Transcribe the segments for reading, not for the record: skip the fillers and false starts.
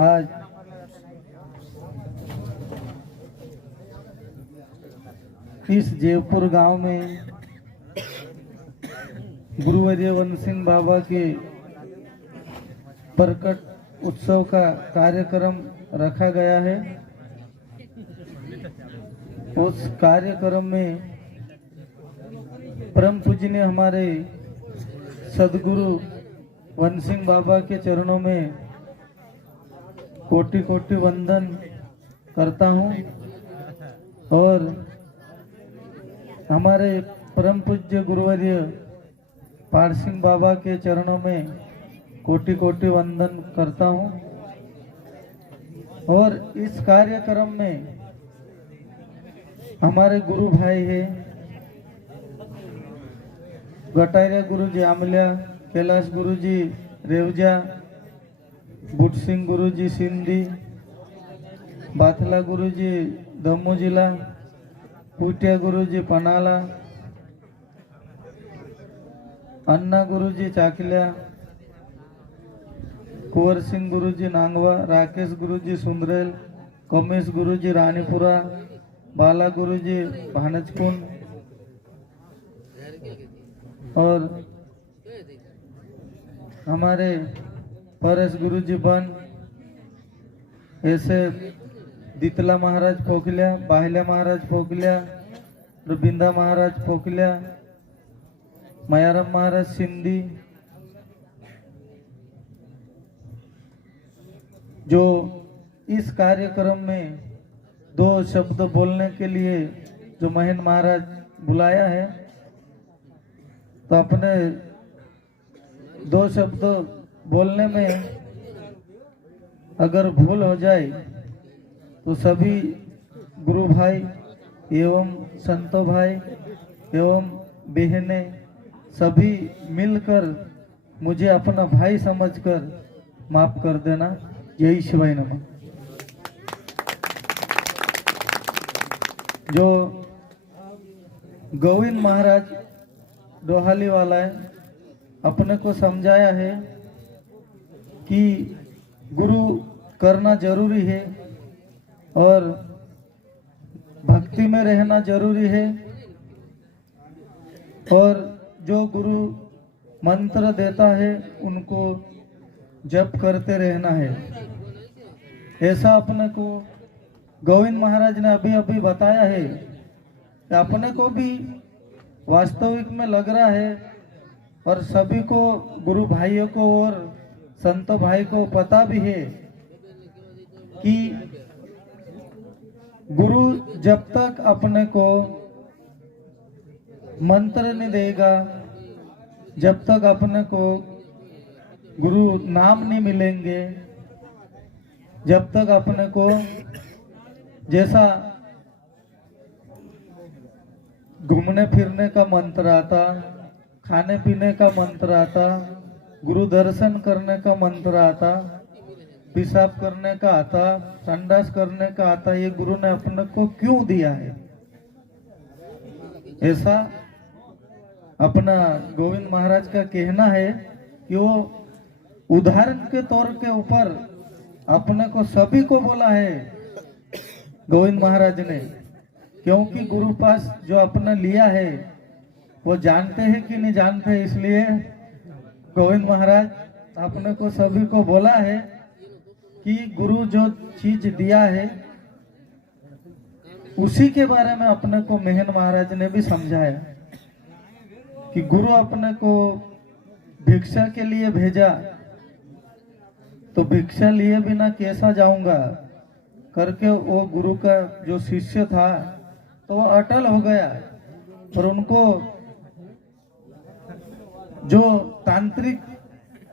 आज इस जयपुर गांव में गुरुवर्य वन सिंह बाबा के प्रकट उत्सव का कार्यक्रम रखा गया है। उस कार्यक्रम में परम पूजनीय हमारे सदगुरु वन सिंह बाबा के चरणों में कोटि कोटि वंदन करता हूँ और हमारे परम पूज्य गुरुवर्य पाल सिंह बाबा के चरणों में कोटि कोटि वंदन करता हूँ। और इस कार्यक्रम में हमारे गुरु भाई है गटारिया गुरु जी आमल्या, कैलाश गुरु जी रेवजा, बुट सिंह गुरु जी सिंधी, बाथला गुरु जी दमोह जिला, पुटिया गुरु जी पनाला, अन्ना गुरु जी चाकलिया, कुंवर सिंह गुरु जी नांगवा, राकेश गुरु जी सुंदरेल, कमेश गुरु जी रानीपुरा, बाला गुरु जी भानजकुंड और हमारे परेश गुरु जी बन, ऐसे दितला महाराज फोकलिया, बाहल्या महाराज फोकलिया, रुबिंदा महाराज फोकलिया, मयाराम महाराज सिंधी, जो इस कार्यक्रम में दो शब्द बोलने के लिए जो महेंद्र महाराज बुलाया है, तो अपने दो शब्द बोलने में अगर भूल हो जाए तो सभी गुरु भाई एवं संतो भाई एवं बहनें सभी मिलकर मुझे अपना भाई समझकर माफ कर देना। जय शिवाय नमः। जो गोविंद महाराज डोहाली वाला है, अपने को समझाया है कि गुरु करना जरूरी है और भक्ति में रहना जरूरी है और जो गुरु मंत्र देता है उनको जप करते रहना है। ऐसा अपने को गोविंद महाराज ने अभी अभी बताया है कि अपने को भी वास्तविक में लग रहा है और सभी को गुरु भाइयों को और संत भाई को पता भी है कि गुरु जब तक अपने को मंत्र नहीं देगा, जब तक अपने को गुरु नाम नहीं मिलेंगे, जब तक अपने को जैसा घूमने फिरने का मंत्र आता, खाने पीने का मंत्र आता, गुरु दर्शन करने का मंत्र आता, पेशाब करने का आता, संडास करने का आता, ये गुरु ने अपने को क्यों दिया है? ऐसा अपना गोविंद महाराज का कहना है कि वो उदाहरण के तौर के ऊपर अपने को सभी को बोला है गोविंद महाराज ने, क्योंकि गुरु पास जो अपना लिया है वो जानते हैं कि नहीं जानते, इसलिए गोविंद महाराज अपने को सभी को बोला है कि गुरु जो चीज दिया है उसी के बारे में अपने को महेंद्र महाराज ने भी समझाया कि गुरु अपने को भिक्षा के लिए भेजा तो भिक्षा लिए बिना कैसा जाऊंगा करके वो गुरु का जो शिष्य था तो वो अटल हो गया और उनको जो तांत्रिक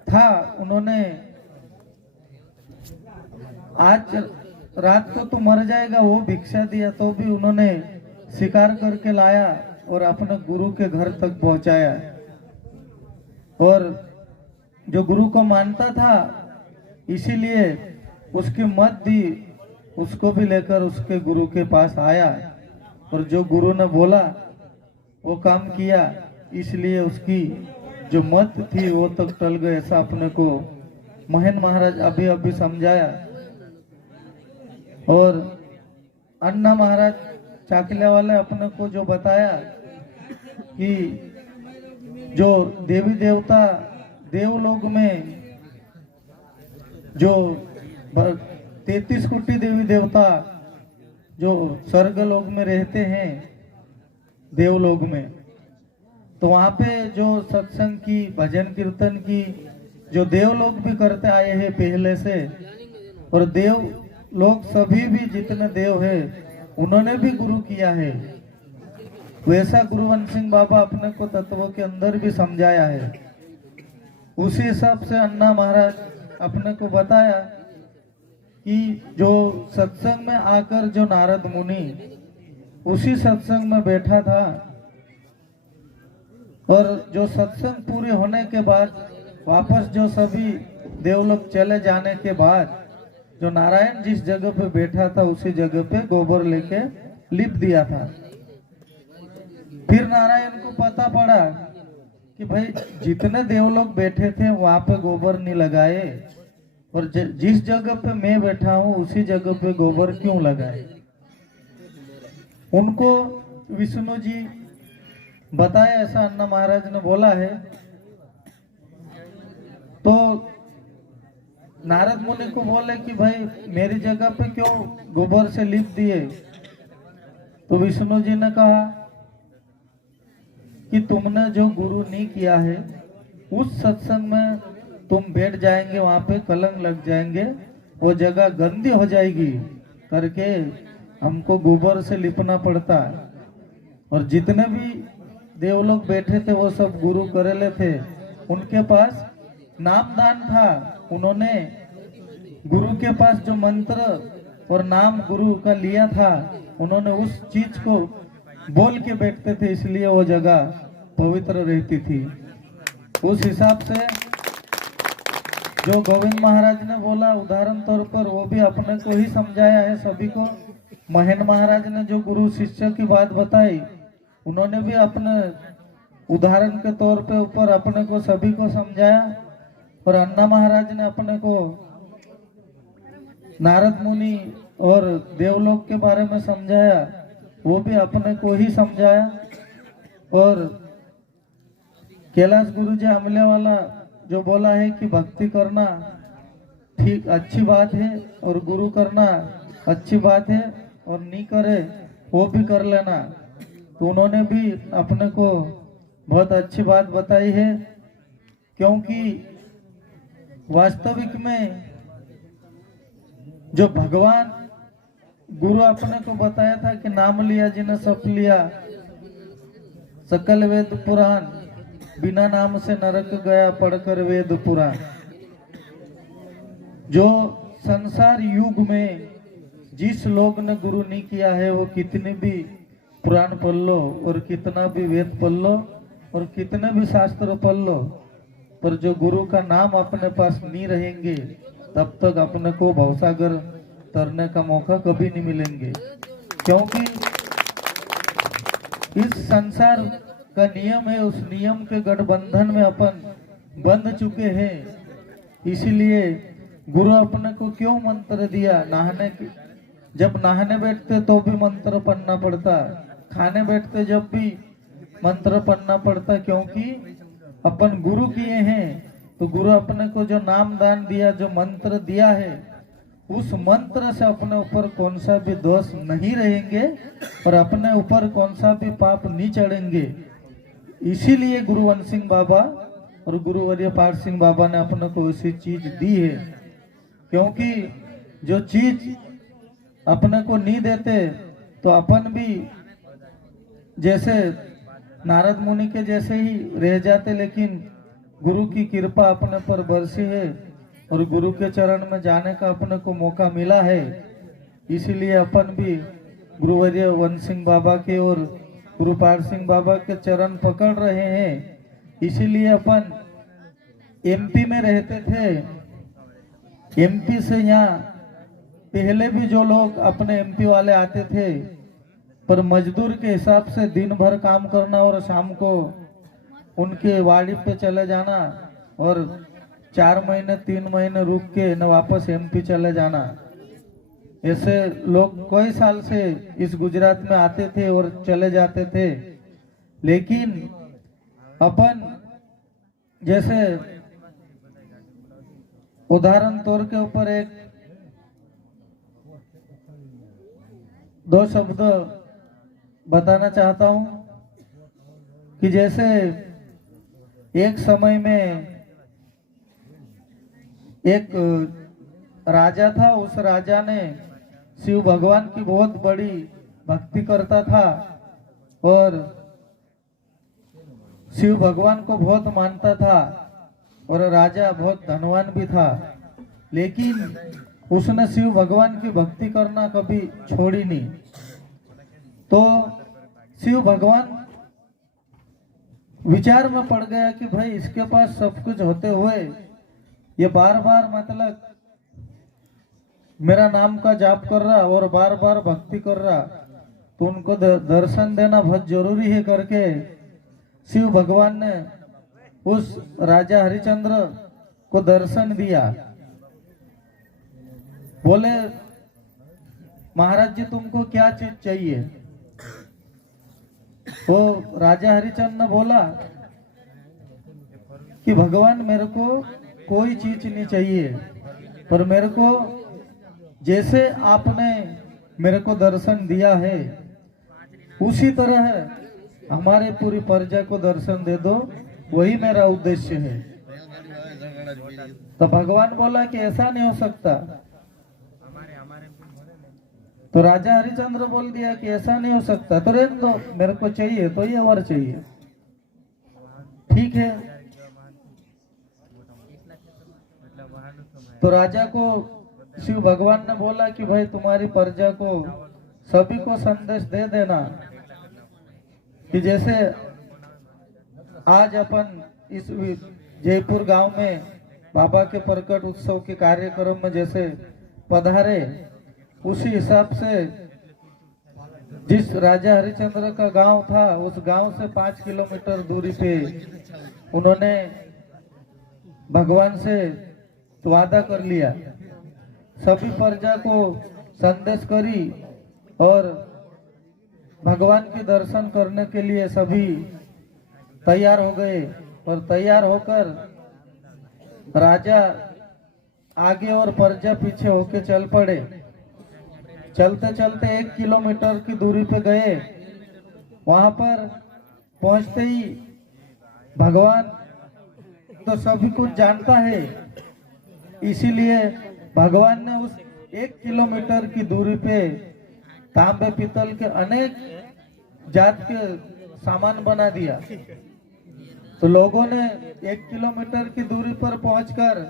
था उन्होंने आज रात को तो मर जाएगा वो भिक्षा दिया, तो भी उन्होंने शिकार करके लाया और अपने गुरु के घर तक पहुंचाया। और जो गुरु को मानता था इसीलिए उसकी मत दी, उसको भी लेकर उसके गुरु के पास आया और जो गुरु ने बोला वो काम किया, इसलिए उसकी जो मत थी वो तक टल गए। ऐसा अपने को महेंद्र महाराज अभी अभी समझाया और अन्ना महाराज चाकलिया वाले अपने को जो बताया कि जो देवी देवता देवलोक में जो 33 कोटि देवी देवता जो स्वर्गलोक में रहते हैं देवलोक में, तो वहाँ पे जो सत्संग की भजन कीर्तन की जो देवलोक भी करते आए हैं पहले से, और देव लोग सभी भी जितने देव है उन्होंने भी गुरु किया है, वैसा गुरुवंश सिंह बाबा अपने को तत्वों के अंदर भी समझाया है। उसी हिसाब से अन्ना महाराज अपने को बताया कि जो सत्संग में आकर जो नारद मुनि उसी सत्संग में बैठा था, और जो सत्संग पूरे होने के बाद वापस जो सभी देवलोक चले जाने के बाद जो नारायण जिस जगह पे बैठा था उसी जगह पे गोबर लेके लिप दिया था। फिर नारायण को पता पड़ा कि भाई जितने देवलोग बैठे थे वहां पे गोबर नहीं लगाए, और जिस जगह पे मैं बैठा हूँ उसी जगह पे गोबर क्यों लगाए। उनको विष्णु जी बताया, ऐसा अन्ना महाराज ने बोला है। तो नारद मुनि को बोले कि भाई मेरी जगह पे क्यों गोबर से लिप दिए। तो विष्णु जी ने कहा कि तुमने जो गुरु नहीं किया है उस सत्संग में तुम बैठ जाएंगे, वहां पे कलंक लग जाएंगे, वो जगह गंदी हो जाएगी करके हमको गोबर से लिपना पड़ता। और जितने भी देवलोग बैठे थे वो सब गुरु करेले थे, उनके पास नामदान था। उन्होंने गुरु के पास जो मंत्र और नाम गुरु का लिया था उन्होंने उस चीज को बोल के बैठते थे, इसलिए वो जगह पवित्र रहती थी। उस हिसाब से जो गोविंद महाराज ने बोला उदाहरण तौर पर वो भी अपने को ही समझाया है सभी को। महेंद्र महाराज ने जो गुरु शिष्य की बात बताई उन्होंने भी अपने उदाहरण के तौर पे ऊपर अपने को सभी को समझाया। और अन्ना महाराज ने अपने को नारद मुनि और देवलोक के बारे में समझाया, वो भी अपने को ही समझाया। और कैलाश गुरु जी हमले वाला जो बोला है कि भक्ति करना ठीक अच्छी बात है और गुरु करना अच्छी बात है, और नहीं करे वो भी कर लेना, तो उन्होंने भी अपने को बहुत अच्छी बात बताई है। क्योंकि वास्तविक में जो भगवान गुरु अपने को बताया था कि नाम लिया जिन्हें सब लिया, सकल वेद पुराण, बिना नाम से नरक गया पढ़कर वेद पुराण। जो संसार युग में जिस लोग ने गुरु नहीं किया है वो कितने भी पुराण पढ़ लो और कितना भी वेद पढ़ लो और कितने भी शास्त्र पढ़ लो, पर जो गुरु का नाम अपने पास नहीं रहेंगे तब तक अपने को भवसागर तरने का मौका कभी नहीं मिलेंगे। क्योंकि इस संसार का नियम है, उस नियम के गठबंधन में अपन बंध चुके हैं। इसीलिए गुरु अपने को क्यों मंत्र दिया, नहाने की जब नहाने बैठते तो भी मंत्र पढ़ना पड़ता, खाने बैठते जब भी मंत्र पढ़ना पड़ता, क्योंकि अपन गुरु किए हैं। तो गुरु अपने को जो नाम दान दिया, जो मंत्र दिया है, उस मंत्र से अपने ऊपर कौन सा भी दोष नहीं रहेंगे और अपने ऊपर कौन सा भी पाप नहीं चढ़ेंगे। इसीलिए गुरुवंश सिंह बाबा और गुरुवर्य पाठ सिंह बाबा ने अपने को ऐसी चीज दी है। क्योंकि जो चीज अपने को नहीं देते तो अपन भी जैसे नारद मुनि के जैसे ही रह जाते, लेकिन गुरु की कृपा अपने पर बरसी है और गुरु के चरण में जाने का अपने को मौका मिला है। इसीलिए अपन भी गुरुवर्य वंश सिंह बाबा के और गुरुपाल सिंह बाबा के चरण पकड़ रहे हैं। इसीलिए अपन एमपी में रहते थे, एमपी से यहाँ पहले भी जो लोग अपने एमपी वाले आते थे, पर मजदूर के हिसाब से दिन भर काम करना और शाम को उनके वाड़ी पे चले जाना और 4 महीने 3 महीने रुक के न वापस एमपी चले जाना। ऐसे लोग कई साल से इस गुजरात में आते थे और चले जाते थे, लेकिन अपन जैसे उदाहरण तौर के ऊपर एक दो शब्द बताना चाहता हूं कि जैसे एक समय में एक राजा था। उस राजा ने शिव भगवान की बहुत बड़ी भक्ति करता था और शिव भगवान को बहुत मानता था और राजा बहुत धनवान भी था, लेकिन उसने शिव भगवान की भक्ति करना कभी छोड़ी नहीं। तो शिव भगवान विचार में पड़ गया कि भाई इसके पास सब कुछ होते हुए ये बार बार मतलब मेरा नाम का जाप कर रहा और बार बार भक्ति कर रहा, तो उनको दर्शन देना बहुत जरूरी है करके शिव भगवान ने उस राजा हरिश्चंद्र को दर्शन दिया। बोले, महाराज जी तुमको क्या चीज चाहिए? वो राजा हरिश्चंद्र ने बोला कि भगवान मेरे को कोई चीज नहीं चाहिए, पर मेरे को जैसे आपने मेरे को दर्शन दिया है उसी तरह हमारे पूरी प्रजा को दर्शन दे दो, वही मेरा उद्देश्य है। तो भगवान बोला कि ऐसा नहीं हो सकता। तो राजा हरिश्चंद्र बोल दिया कि ऐसा नहीं हो सकता, तो रहने दो, मेरे को चाहिए तो ये वर चाहिए। ठीक है। तो राजा को शिव भगवान ने बोला कि भाई तुम्हारी प्रजा को सभी को संदेश दे देना कि जैसे आज अपन इस जयपुर गांव में बाबा के प्रकट उत्सव के कार्यक्रम में जैसे पधारे, उसी हिसाब से जिस राजा हरिश्चंद्र का गांव था उस गांव से 5 किलोमीटर दूरी पे उन्होंने भगवान से वादा कर लिया। सभी प्रजा को संदेश करी और भगवान के दर्शन करने के लिए सभी तैयार हो गए और तैयार होकर राजा आगे और प्रजा पीछे होके चल पड़े। चलते चलते 1 किलोमीटर की दूरी पे गए। वहां पर पहुंचते ही भगवान तो सभी कुछ जानता है, इसीलिए भगवान ने उस 1 किलोमीटर की दूरी पे तांबे पीतल के अनेक जात के सामान बना दिया। तो लोगों ने 1 किलोमीटर की दूरी पर पहुंचकर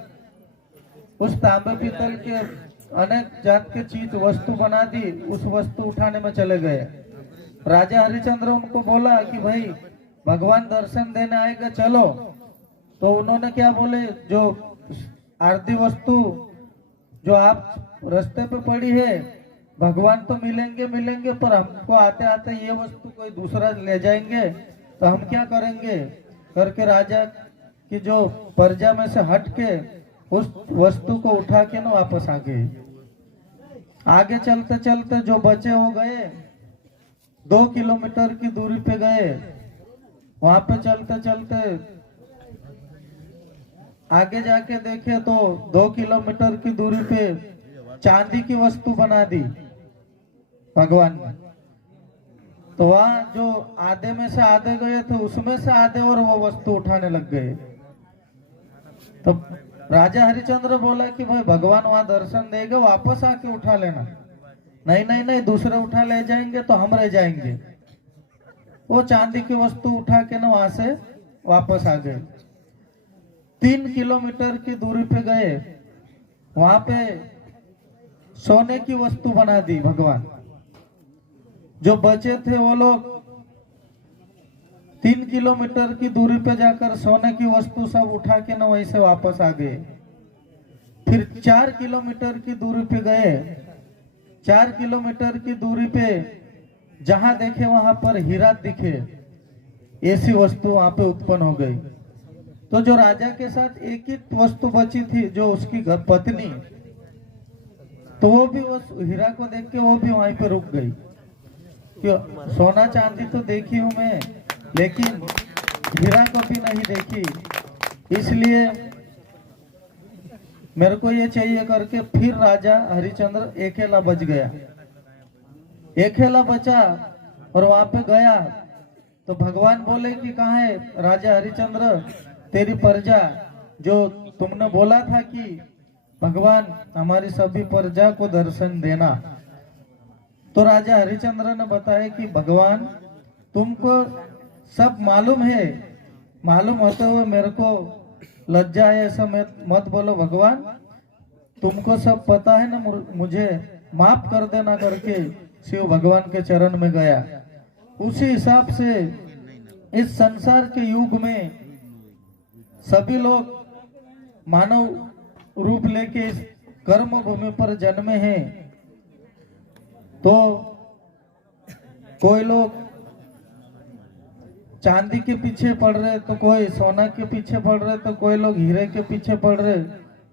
उस तांबे पीतल के अनेक जात के चीज वस्तु बना दी, उस वस्तु उठाने में चले गए। राजा हरिश्चंद्र उनको बोला कि भाई भगवान दर्शन देने आएगा, चलो। तो उन्होंने क्या बोले, जो आरती वस्तु जो आप रास्ते पे पड़ी है, भगवान तो मिलेंगे मिलेंगे, पर हमको आते आते ये वस्तु कोई दूसरा ले जाएंगे तो हम क्या करेंगे करके राजा की जो प्रजा में से हट के उस वस्तु को उठा के ना वापस आ गए। आगे चलते चलते जो बचे हो गए, 2 किलोमीटर की दूरी पे गए। वहां पे चलते चलते आगे जाके देखे तो 2 किलोमीटर की दूरी पे चांदी की वस्तु बना दी भगवान ने। तो वहां जो आधे में से आधे गए थे, उसमें से आधे और वो वस्तु उठाने लग गए। तो राजा हरिश्चंद्र बोला कि भाई भगवान वहां दर्शन देगा, वापस आके उठा लेना। नहीं नहीं नहीं, दूसरे उठा ले जाएंगे तो हम रह जाएंगे। वो चांदी की वस्तु उठा के ना वहां से वापस आ गए। 3 किलोमीटर की दूरी पे गए, वहां पे सोने की वस्तु बना दी भगवान। जो बचे थे वो लोग 3 किलोमीटर की दूरी पे जाकर सोने की वस्तु सब उठा के ना वहीं से वापस आ गए। फिर 4 किलोमीटर की दूरी पे गए। 4 किलोमीटर की दूरी पे जहां देखे वहां पर हीरा दिखे, ऐसी वस्तु वहां पे उत्पन्न हो गई। तो जो राजा के साथ एक ही वस्तु बची थी, जो उसकी पत्नी, तो वो भी उस हीरा को देख के वो भी वहीं पे रुक गई। क्यों, सोना चांदी तो देखी हूं मैं, लेकिन हीरा को भी नहीं देखी, इसलिए मेरे को ये चाहिए करके फिर राजा हरिश्चंद्र अकेला बच गया। अकेला बचा और वहां पे गया तो भगवान बोले कि कहाँ है राजा हरिश्चंद्र, तेरी प्रजा जो तुमने बोला था कि भगवान हमारी सभी प्रजा को दर्शन देना। तो राजा हरिश्चंद्र ने बताया कि भगवान तुमको सब मालूम है, मालूम होते हुए मेरे को लज्जा है ऐसा मत बोलो भगवान, तुमको सब पता है ना, मुझे माफ कर देना करके शिव भगवान के चरण में गया। उसी हिसाब से इस संसार के युग में सभी लोग मानव रूप लेके इस कर्म भूमि पर जन्मे हैं। तो कोई लोग चांदी के पीछे पड़ रहे, तो कोई सोना के पीछे पड़ रहे, तो कोई लोग हीरे के पीछे पड़ रहे,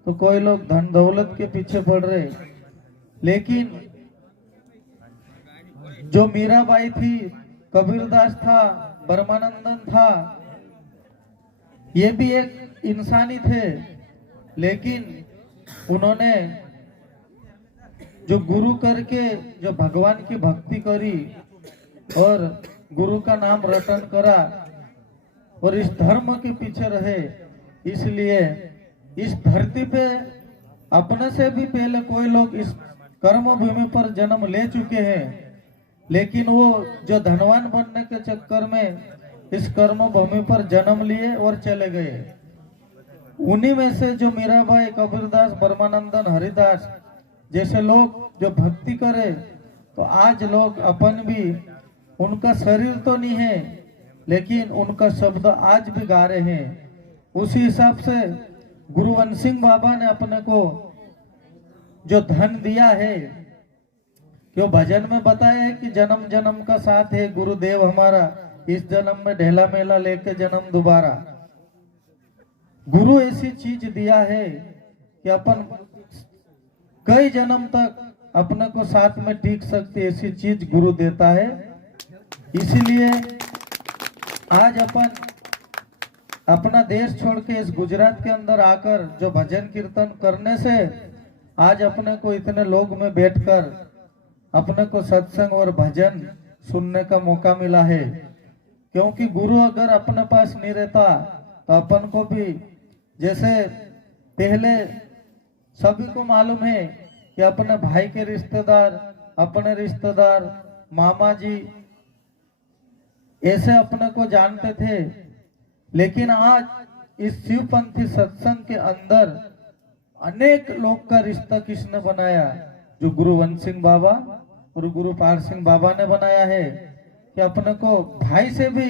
तो कोई लोग धन दौलत के पीछे पड़ रहे। लेकिन जो मीराबाई थी, कबीरदास था, ब्रह्मानंदन था, ये भी एक इंसानी थे, लेकिन उन्होंने जो गुरु करके जो भगवान की भक्ति करी और गुरु का नाम रटन करा और इस धर्म के पीछे रहे, इसलिए इस धरती पे अपने से भी पहले कोई लोग इस कर्म भूमि पर जन्म ले चुके हैं, लेकिन वो जो धनवान बनने के चक्कर में इस कर्म भूमि पर जन्म लिए और चले गए। उन्हीं में से जो मीराबाई, कबीरदास, ब्रह्मानंदन, हरिदास जैसे लोग जो भक्ति करे, तो आज लोग अपन भी, उनका शरीर तो नहीं है लेकिन उनका शब्द आज भी गा रहे हैं। उसी हिसाब से गुरुवंश सिंह बाबा ने अपने को जो धन दिया है, क्यों भजन में बताया है कि जन्म जन्म का साथ है गुरुदेव हमारा, इस जन्म में ढेला मेला लेके जन्म दोबारा। गुरु ऐसी चीज दिया है कि अपन कई जन्म तक अपने को साथ में टिक सकते, ऐसी चीज गुरु देता है। इसीलिए आज अपन अपना देश छोड़ के इस गुजरात के अंदर आकर जो भजन कीर्तन करने से आज अपने को इतने लोग में बैठकर अपने को सत्संग और भजन सुनने का मौका मिला है। क्योंकि गुरु अगर अपने पास नहीं रहता तो अपन को भी, जैसे पहले सभी को मालूम है कि अपने भाई के रिश्तेदार, अपने रिश्तेदार, मामा जी ऐसे अपने को जानते थे, लेकिन आज इस शिवपंथी सत्संग के अंदर अनेक लोग का रिश्ता किसने बनाया? जो गुरुवंश सिंह बाबा और गुरु पार सिंह बाबा ने बनाया है कि अपने को भाई से भी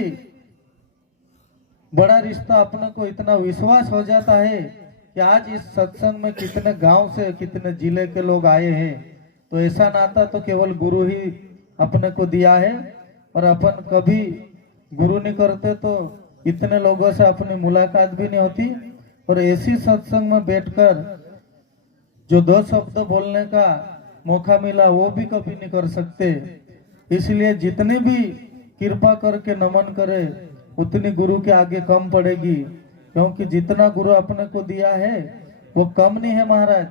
बड़ा रिश्ता, अपने को इतना विश्वास हो जाता है कि आज इस सत्संग में कितने गांव से, कितने जिले के लोग आए हैं। तो ऐसा नाता तो केवल गुरु ही अपने को दिया है, और अपन कभी गुरु नहीं करते तो इतने लोगों से अपनी मुलाकात भी नहीं होती। और ऐसी सत्संग में बैठकर जो 2 शब्द बोलने का मौका मिला वो भी कभी नहीं कर सकते। इसलिए जितने भी कृपा करके नमन करे उतनी गुरु के आगे कम पड़ेगी, क्योंकि जितना गुरु अपने को दिया है वो कम नहीं है महाराज।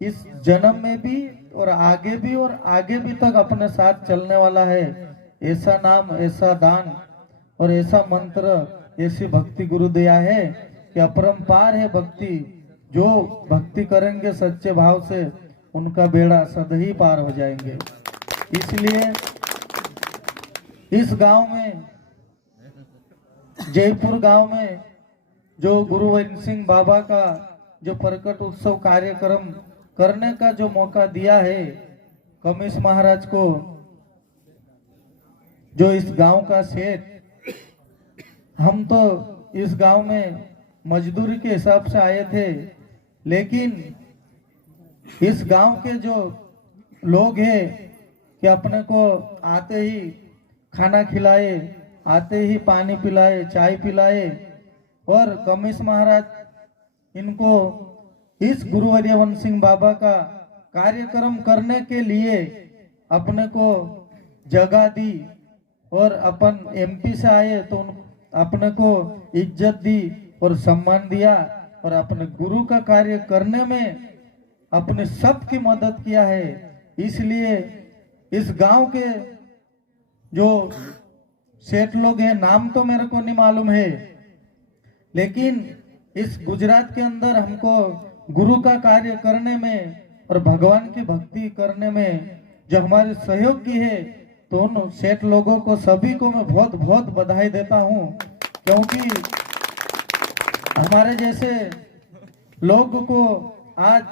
इस जन्म में भी और आगे भी तक अपने साथ चलने वाला है। ऐसा नाम, ऐसा दान और ऐसा मंत्र, ऐसी भक्ति गुरु दिया है कि अपरंपार है भक्ति। जो भक्ति करेंगे सच्चे भाव से उनका बेड़ा सदा ही पार हो जाएंगे। इसलिए इस गांव में, जयपुर गांव में जो गुरुवंश सिंह बाबा का जो प्रकट उत्सव कार्यक्रम करने का जो मौका दिया है कमिश महाराज को, जो इस गांव का सेठ, हम तो इस गांव में मजदूरी के हिसाब से आए थे, लेकिन इस गांव के जो लोग हैं कि अपने को आते ही खाना खिलाए, आते ही पानी पिलाए, चाय पिलाए, और कमिश महाराज इनको इस गुरुवंश सिंह बाबा का कार्यक्रम करने के लिए अपने को जगह दी और अपन एमपी से आए तो अपने को इज्जत दी और सम्मान दिया और अपने गुरु का कार्य करने में अपने सबकी मदद किया है। इसलिए इस गांव के जो सेठ लोग हैं, नाम तो मेरे को नहीं मालूम है, लेकिन इस गुजरात के अंदर हमको गुरु का कार्य करने में और भगवान की भक्ति करने में जो हमारे सहयोग की है, तो उन सेठ लोगों को सभी को मैं बहुत बहुत बधाई देता हूं, क्योंकि हमारे जैसे लोग को आज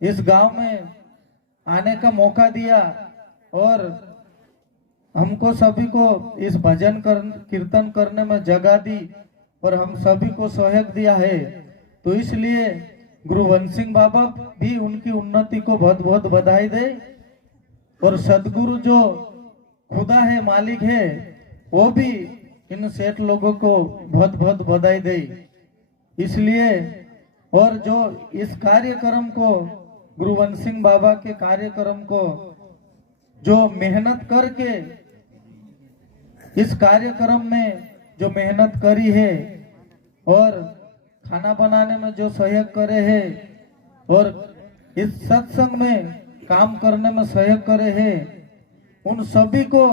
इस गांव में आने का मौका दिया और हमको सभी को इस भजन कीर्तन करने में जगह दी और हम सभी को सहयोग दिया है। तो इसलिए गुरु वंश सिंह बाबा भी उनकी उन्नति को बहुत बहुत बधाई दे और सदगुरु जो खुदा है, मालिक है, वो भी इन सेठ लोगों को बहुत बहुत बधाई दे। इसलिए और जो इस कार्यक्रम को गुरु वंश सिंह बाबा के कार्यक्रम को जो मेहनत करके इस कार्यक्रम में जो मेहनत करी है और खाना बनाने में जो सहयोग करे है और इस सत्संग में काम करने में सहयोग करे है, उन सभी को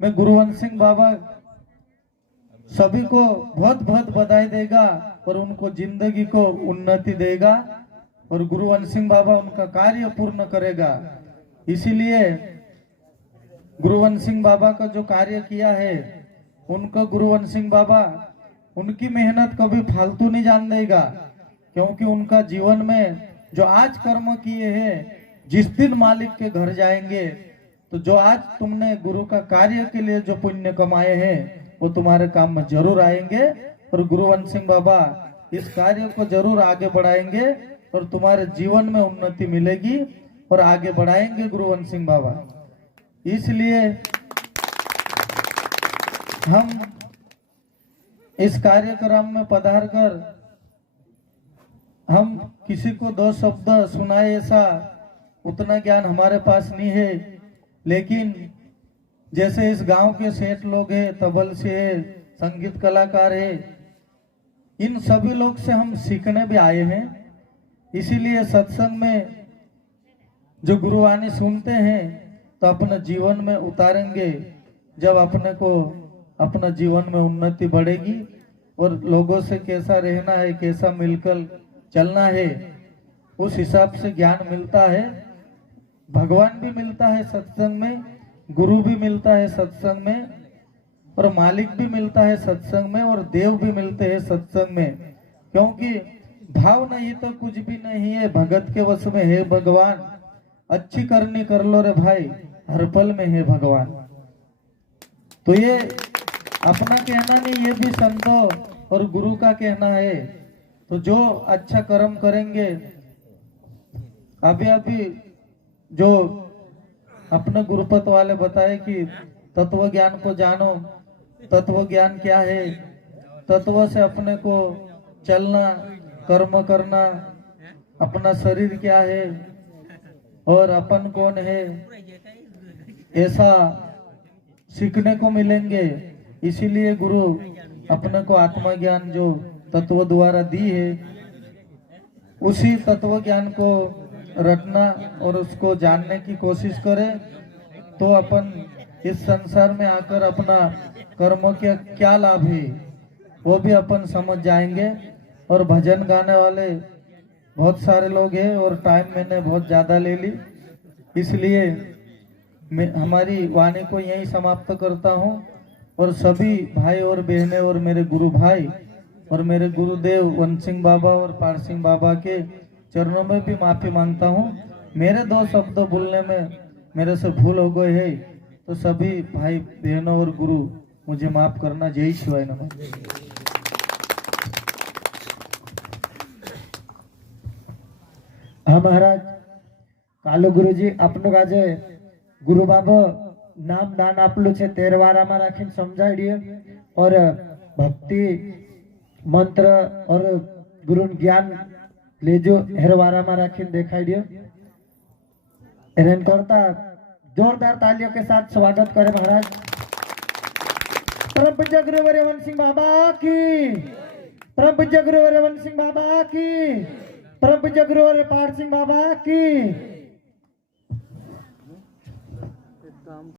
मैं गुरु वंश सिंह बाबा सभी को बहुत बहुत बधाई देगा और उनको जिंदगी को उन्नति देगा और गुरु वंश सिंह बाबा उनका कार्य पूर्ण करेगा। इसीलिए गुरु वंश सिंह बाबा का जो कार्य किया है, उनको गुरु वंश सिंह बाबा उनकी मेहनत कभी फालतू नहीं जान देगा, क्योंकि उनका जीवन में जो आज कर्म किए हैं, जिस दिन मालिक के घर जाएंगे तो जो आज तुमने गुरु का कार्य के लिए जो पुण्य कमाए हैं वो तुम्हारे काम में जरूर आएंगे और गुरु वंश सिंह बाबा इस कार्य को जरूर आगे बढ़ाएंगे और तुम्हारे जीवन में उन्नति मिलेगी और आगे बढ़ाएंगे गुरु वंश सिंह बाबा। इसलिए हम इस कार्यक्रम में पधार कर हम किसी को दो शब्द सुनाए ऐसा उतना ज्ञान हमारे पास नहीं है, लेकिन जैसे इस गांव के सेठ लोग हैं, तबल से है, संगीत कलाकार है, इन सभी लोग से हम सीखने भी आए हैं। इसीलिए सत्संग में जो गुरुवाणी सुनते हैं तो अपने जीवन में उतारेंगे, जब अपने को अपना जीवन में उन्नति बढ़ेगी और लोगों से कैसा रहना है, कैसा मिलकर चलना है, उस हिसाब से ज्ञान मिलता है। भगवान भी मिलता है सत्संग में, गुरु भी मिलता है सत्संग में और मालिक भी मिलता है सत्संग में और देव भी मिलते हैं सत्संग में, क्योंकि भाव नहीं तो कुछ भी नहीं है, भगत के वश में है भगवान, अच्छी करनी कर लो रे भाई, हर पल में है भगवान। तो ये अपना कहना नहीं, ये भी संतों और गुरु का कहना है। तो जो अच्छा कर्म करेंगे, अभी अभी जो अपने गुरुपत वाले बताए कि तत्व ज्ञान को जानो, तत्व ज्ञान क्या है, तत्व से अपने को चलना, कर्म करना, अपना शरीर क्या है और अपन कौन है, ऐसा सीखने को मिलेंगे। इसीलिए गुरु अपने को आत्मा ज्ञान जो तत्व द्वारा दी है, उसी तत्व ज्ञान को रटना और उसको जानने की कोशिश करें, तो अपन इस संसार में आकर अपना कर्म के क्या लाभ है वो भी अपन समझ जाएंगे। और भजन गाने वाले बहुत सारे लोग हैं और टाइम मैंने बहुत ज़्यादा ले ली, इसलिए मैं हमारी वाणी को यहीं समाप्त करता हूँ और सभी भाई और बहनें और मेरे गुरु भाई और मेरे गुरुदेव वंश सिंह बाबा और पार सिंह बाबा के चरणों में भी माफी मांगता हूँ। मेरे दो शब्द बोलने में मेरे से भूल हो गए है, तो सभी भाई बहनों और गुरु मुझे माफ करना। जय शिवाय नमः। हाँ महाराज, कालू गुरुजी आपनु આજે गुरु बाबा नाम दान आपलू છે તેરવારામાં રાખીને સમજાવી દઈએ और भक्ति मंत्र और गुरु ज्ञान लेजो हेरवारा में राखी देखाई दियो एरन करता जोरदार तालियों के साथ स्वागत करे महाराज। परम पूज्य गुरुवर रमन सिंह बाबा की, परम पूज्य गुरुवर रमन सिंह बाबा की, परम पूज्य गुरुवर पार सिंह बाबा की।